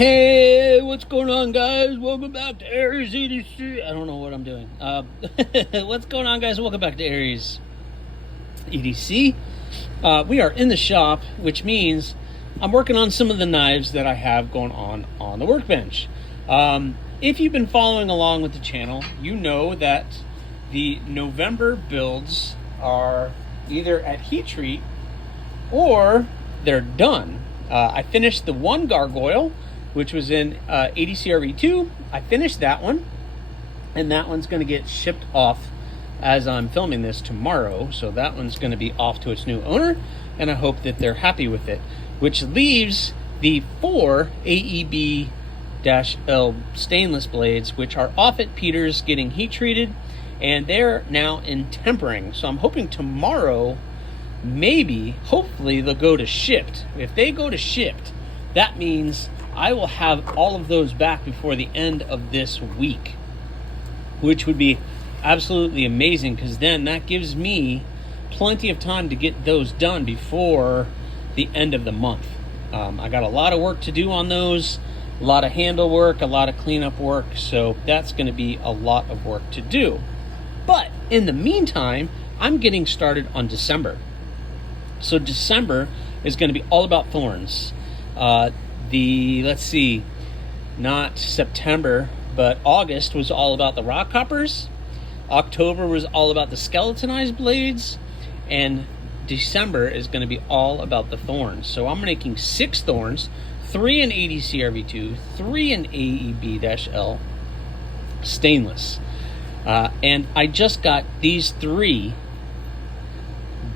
Hey, what's going on, guys? Welcome back to AriesEDC. I don't know what I'm doing. What's going on, guys? Welcome back to AriesEDC. We are in the shop, which means I'm working on some of the knives that I have going on the workbench. If you've been following along with the channel, you know that the November builds are either at heat treat or they're done. I finished the one gargoyle, which was in ADC RV2. I finished that one, and that one's going to get shipped off as I'm filming this tomorrow. So that one's going to be off to its new owner, and I hope that they're happy with it. Which leaves the 4 AEB-L stainless blades, which are off at Peter's getting heat treated, and they're now in tempering. So I'm hoping tomorrow, hopefully they'll go to shipped. If they go to shipped, that means I will have all of those back before the end of this week, which would be absolutely amazing, because then that gives me plenty of time to get those done before the end of the month. I got a lot of work to do on those, a lot of handle work, a lot of cleanup work, so that's going to be a lot of work to do. But in the meantime, I'm getting started on December. So December is going to be all about thorns. Let's see, not September, but August was all about the rock hoppers. October was all about the skeletonized blades, and December is going to be all about the thorns. So I'm making 6 thorns, 3 in ADC RV2, 3 in AEB-L stainless. And I just got these 3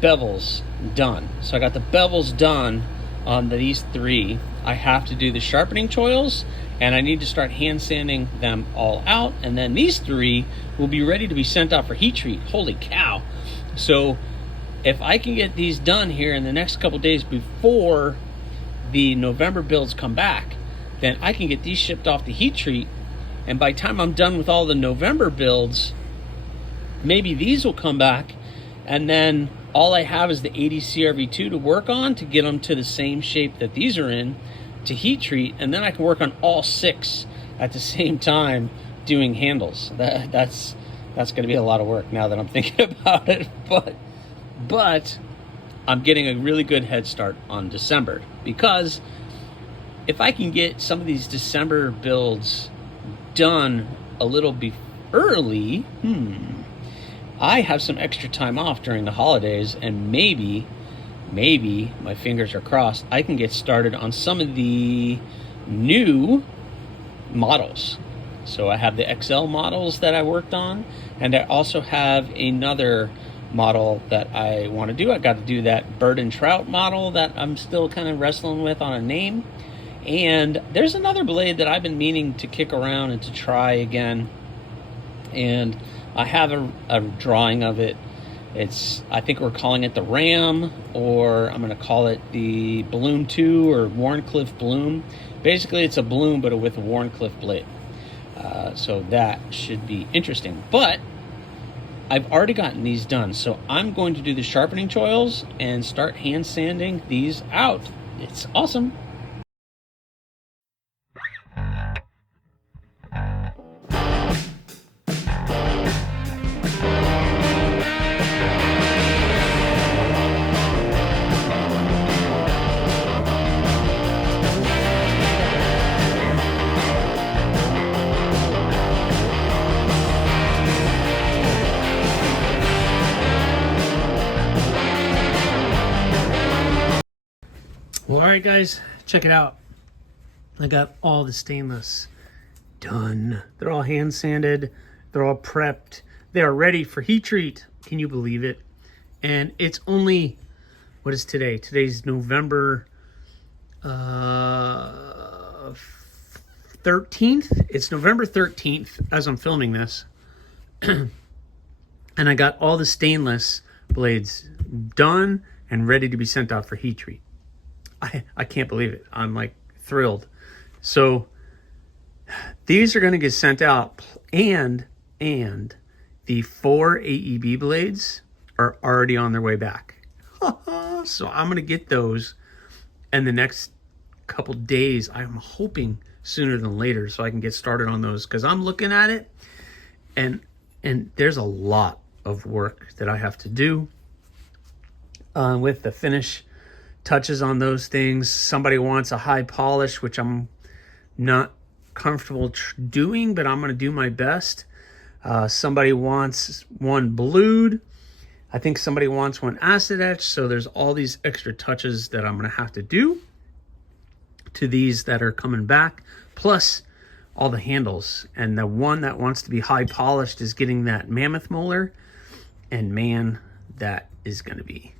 bevels done. So I got the bevels done on these 3. I have to do the sharpening choils, and I need to start hand sanding them all out, and then these 3 will be ready to be sent out for heat treat. Holy cow. So if I can get these done here in the next couple days before the November builds come back, then I can get these shipped off to heat treat, and by the time I'm done with all the November builds, maybe these will come back, and then all I have is the ADC RV2 to work on to get them to the same shape that these are in to heat treat, and then I can work on all 6 at the same time doing handles. That's going to be a lot of work now that I'm thinking about it, but I'm getting a really good head start on December, because if I can get some of these December builds done a little bit early, I have some extra time off during the holidays, and maybe, my fingers are crossed, I can get started on some of the new models. So I have the XL models that I worked on, and I also have another model that I want to do. I got to do that bird and trout model that I'm still kind of wrestling with on a name. And there's another blade that I've been meaning to kick around and to try again. And I have a drawing of it. I think we're calling it the Ram, or I'm going to call it the Bloom 2 or Warncliffe Bloom. Basically, it's a Bloom, but with a Warncliffe blade. So that should be interesting. But I've already gotten these done, so I'm going to do the sharpening choils and start hand sanding these out. It's awesome. Well, all right, guys, check it out. I got all the stainless done. They're all hand sanded. They're all prepped. They are ready for heat treat. Can you believe it? And it's only, what is today? Today's November 13th. It's November 13th as I'm filming this. And I got all the stainless blades done and ready to be sent out for heat treat. I can't believe it. I'm like thrilled. So these are going to get sent out, and the 4 AEB blades are already on their way back. So I'm going to get those in the next couple days. I'm hoping sooner than later so I can get started on those, because I'm looking at it and there's a lot of work that I have to do with the finish touches on those things. Somebody wants a high polish, which I'm not comfortable doing, but I'm going to do my best. Somebody wants one blued. I think somebody wants one acid etched. So there's all these extra touches that I'm going to have to do to these that are coming back, plus all the handles. And the one that wants to be high polished is getting that mammoth molar, and man, that is going to be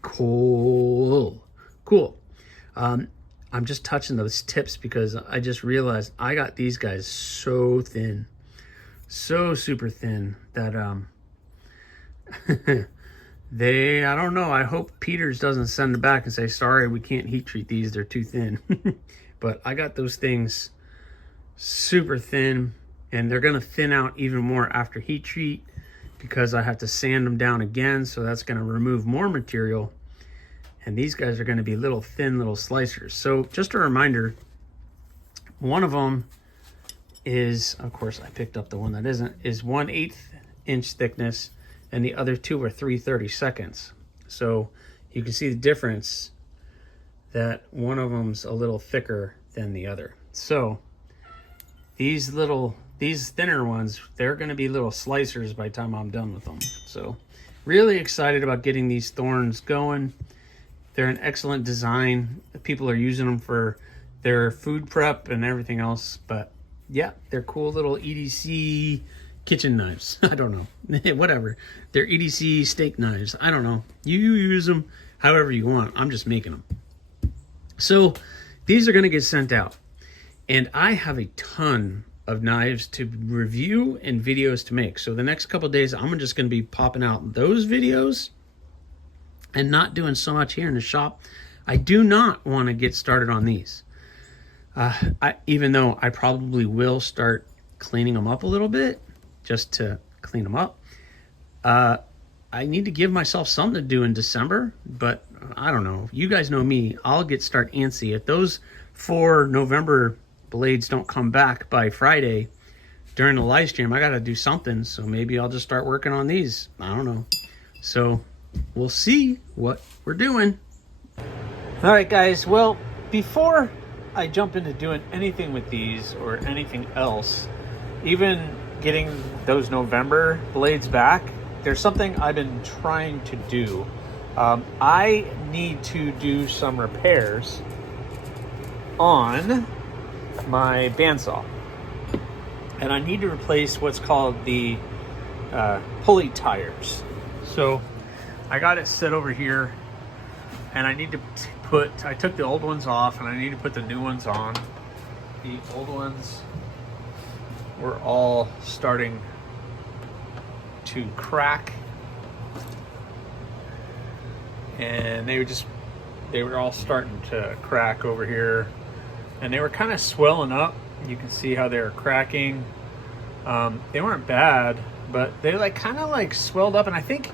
cool. I'm just touching those tips because I just realized I got these guys so thin, so super thin that I don't know. I hope Peters doesn't send it back and say, sorry, we can't heat treat these, they're too thin. But I got those things super thin, and they're gonna thin out even more after heat treat because I have to sand them down again, so that's gonna remove more material. And these guys are gonna be little thin little slicers. So just a reminder, one of them is, of course I picked up the one that isn't, is 1/8 inch thickness, and the other two are 3/32. So you can see the difference that one of them's a little thicker than the other. So these thinner ones, they're gonna be little slicers by the time I'm done with them. So really excited about getting these thorns going. They're an excellent design. People are using them for their food prep and everything else, but yeah, they're cool little EDC kitchen knives. I don't know, whatever. They're EDC steak knives. I don't know. You use them however you want. I'm just making them. So these are going to get sent out, and I have a ton of knives to review and videos to make. So the next couple of days, I'm just going to be popping out those videos and not doing so much here in the shop. I do not want to get started on these. Even though I probably will start cleaning them up a little bit, just to clean them up. I need to give myself something to do in December, but I don't know. You guys know me. I'll start antsy. If those 4 November blades don't come back by Friday during the live stream, I got to do something. So maybe I'll just start working on these. I don't know. So we'll see what we're doing. All right, guys. Well, before I jump into doing anything with these or anything else, even getting those November blades back, there's something I've been trying to do. I need to do some repairs on my bandsaw, and I need to replace what's called the pulley tires. So I got it set over here, and I need to I took the old ones off, and I need to put the new ones on. The old ones were all starting to crack, and they were all starting to crack over here, and they were kind of swelling up. You can see how they were cracking. They weren't bad, but they kind of swelled up, and I think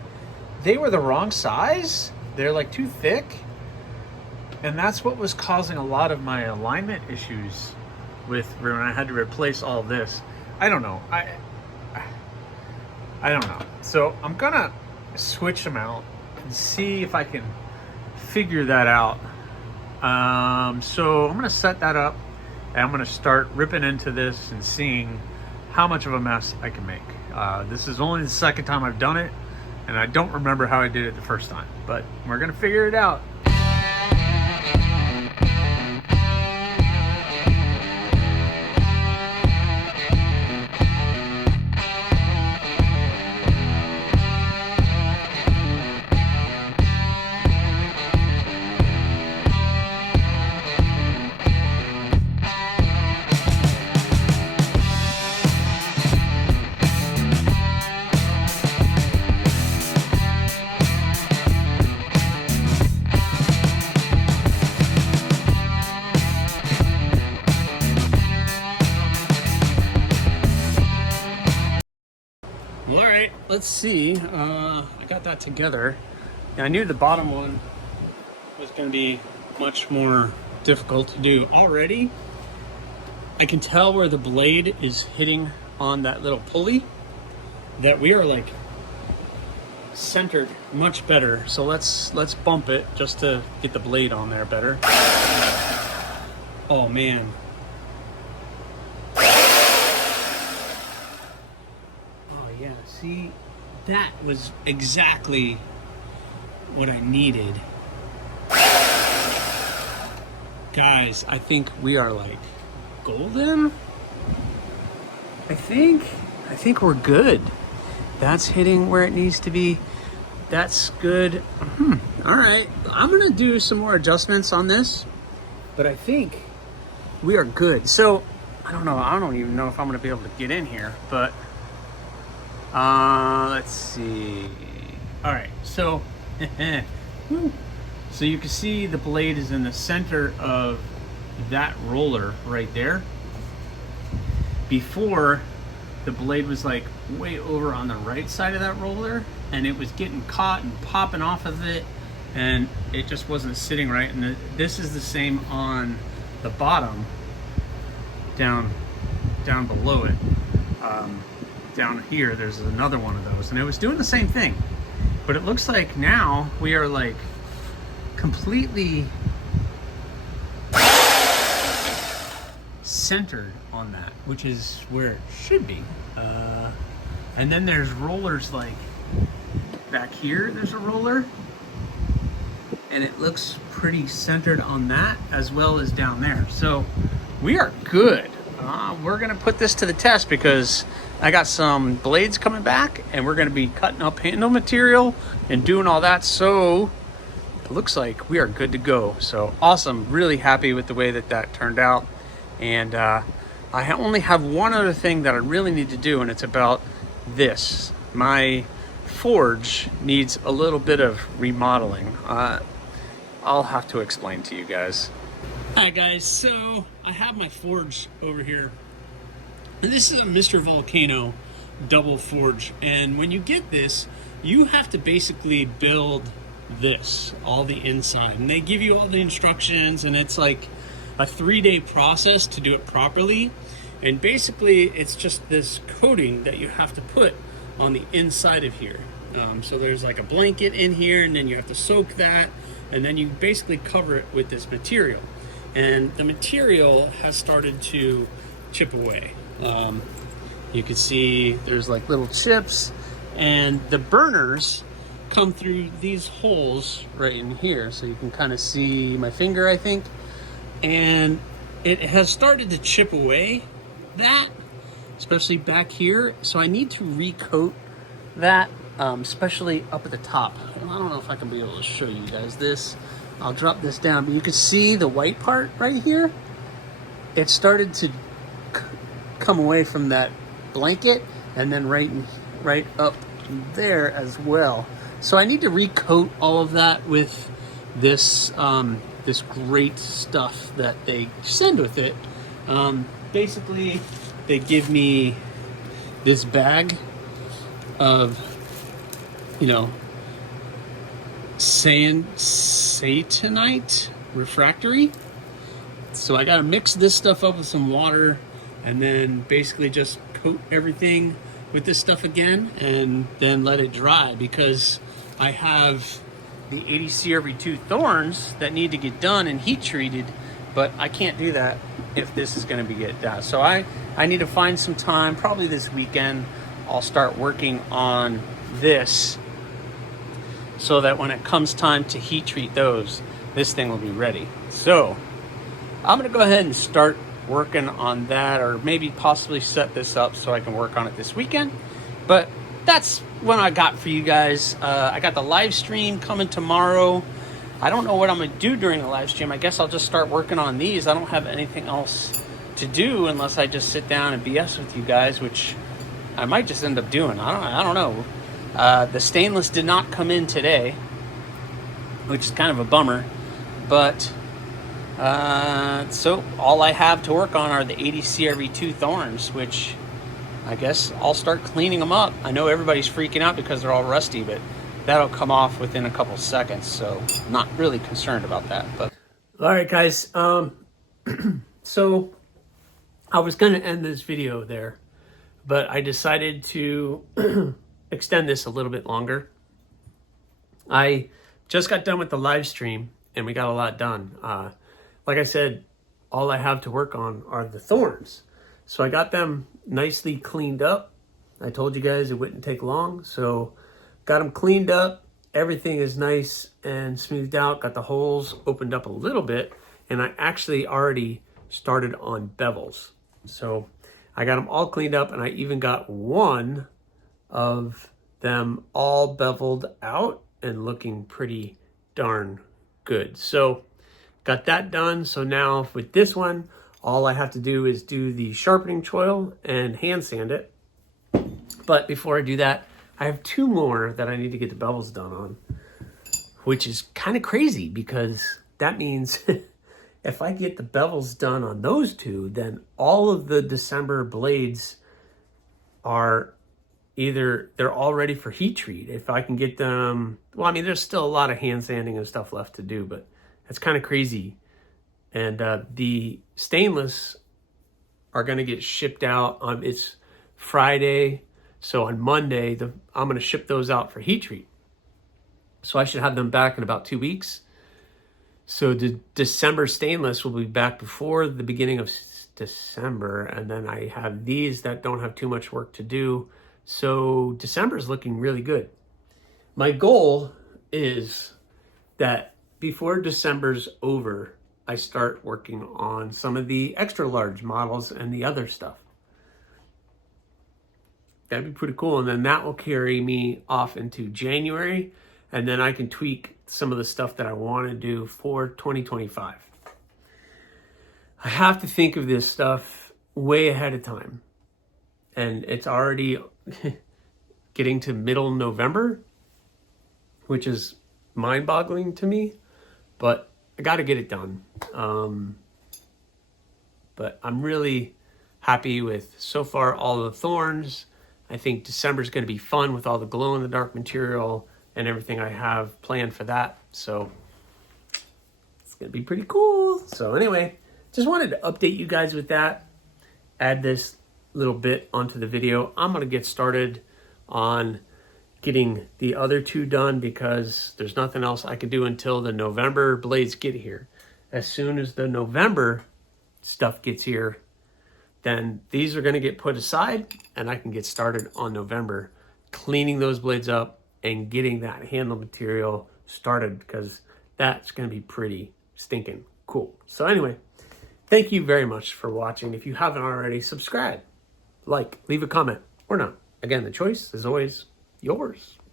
they were the wrong size. They're too thick, and that's what was causing a lot of my alignment issues with when I had to replace all this. I don't know. I don't know. So I'm gonna switch them out and see if I can figure that out. So I'm gonna set that up, and I'm gonna start ripping into this and seeing how much of a mess I can make. This is only the second time I've done it, and I don't remember how I did it the first time, but we're gonna figure it out. All right, let's see. I got that together. I knew the bottom one was going to be much more difficult to do. Already, I can tell where the blade is hitting on that little pulley, that we are like centered much better. So let's bump it just to get the blade on there better. Oh man. Oh yeah, see, that was exactly what I needed. Guys, I think we are like golden. I think we're good. That's hitting where it needs to be. That's good. All right, I'm gonna do some more adjustments on this, but I think we are good. So I don't even know if I'm gonna be able to get in here, but let's see. All right, so so you can see the blade is in the center of that roller right there. Before, the blade was like way over on the right side of that roller, and it was getting caught and popping off of it, and it just wasn't sitting right. And this is the same on the bottom, down below it. Down here, there's another one of those, and it was doing the same thing. But it looks like now we are like completely centered on that, which is where it should be. And then there's rollers like back here, there's a roller, and it looks pretty centered on that as well as down there. So we are good. We're gonna put this to the test because I got some blades coming back, and we're gonna be cutting up handle material and doing all that. So it looks like we are good to go. So awesome, really happy with the way that turned out. And I only have one other thing that I really need to do, and it's about this. My forge needs a little bit of remodeling. I'll have to explain to you guys. Hi guys, so I have my forge over here. And this is a Mr. Volcano double forge. And when you get this, you have to basically build this, all the inside. And they give you all the instructions, and it's like a 3-day process to do it properly. And basically it's just this coating that you have to put on the inside of here. So there's like a blanket in here, and then you have to soak that, and then you basically cover it with this material. And the material has started to chip away. You can see there's like little chips, and the burners come through these holes right in here. So you can kind of see my finger, I think. And it has started to chip away that, especially back here. So I need to recoat that, especially up at the top. I don't know if I can be able to show you guys this. I'll drop this down, but you can see the white part right here. It started to come away from that blanket, and then right up there as well. So I need to recoat all of that with this this great stuff that they send with it. Basically, they give me this bag of, satinite refractory. So I gotta mix this stuff up with some water, and then basically just coat everything with this stuff again, and then let it dry, because I have the AriesEDC thorns that need to get done and heat treated, but I can't do that if this is going to be get done. So I need to find some time, probably this weekend. I'll start working on this so that when it comes time to heat treat those, this thing will be ready. So I'm going to go ahead and start working on that, or maybe possibly set this up so I can work on it this weekend. But that's what I got for you guys. I got the live stream coming tomorrow. I don't know what I'm gonna do during the live stream. I guess I'll just start working on these. I don't have anything else to do unless I just sit down and BS with you guys, which I might just end up doing. I don't know. The stainless did not come in today, which is kind of a bummer. But so all I have to work on are the AriesEDC thorns, which I guess I'll start cleaning them up. I know everybody's freaking out because they're all rusty, but that'll come off within a couple seconds, so not really concerned about that. But all right, guys. So I was going to end this video there, but I decided to extend this a little bit longer. I just got done with the live stream and we got a lot done. Like I said, all I have to work on are the thorns. So I got them nicely cleaned up. I told you guys it wouldn't take long. So got them cleaned up. Everything is nice and smoothed out. Got the holes opened up a little bit. And I actually already started on bevels. So I got them all cleaned up, and I even got one of them all beveled out and looking pretty darn good. So got that done. So now with this one, all I have to do is do the sharpening choil and hand sand it. But before I do that, I have two more that I need to get the bevels done on, which is kind of crazy because that means if I get the bevels done on those two, then all of the December blades are either they're all ready for heat treat. If I can get them, well, I mean, there's still a lot of hand sanding and stuff left to do, but it's kind of crazy. And the stainless are going to get shipped out on, it's Friday. So on Monday, I'm going to ship those out for heat treat. So I should have them back in about 2 weeks. So the December stainless will be back before the beginning of December. And then I have these that don't have too much work to do. So December is looking really good. My goal is that before December's over, I start working on some of the extra large models and the other stuff. That'd be pretty cool. And then that will carry me off into January. And then I can tweak some of the stuff that I want to do for 2025. I have to think of this stuff way ahead of time. And it's already getting to middle November, which is mind-boggling to me. But I got to get it done. But I'm really happy with, so far, all the thorns. I think December is going to be fun with all the glow-in-the-dark material and everything I have planned for that. So it's going to be pretty cool. So anyway, just wanted to update you guys with that. Add this little bit onto the video. I'm going to get started on getting the other two done because there's nothing else I can do until the November blades get here. As soon as the November stuff gets here, then these are going to get put aside and I can get started on November cleaning those blades up and getting that handle material started because that's going to be pretty stinking cool. So anyway, thank you very much for watching. If you haven't already, subscribe, like, leave a comment, or not. Again, the choice is always yours.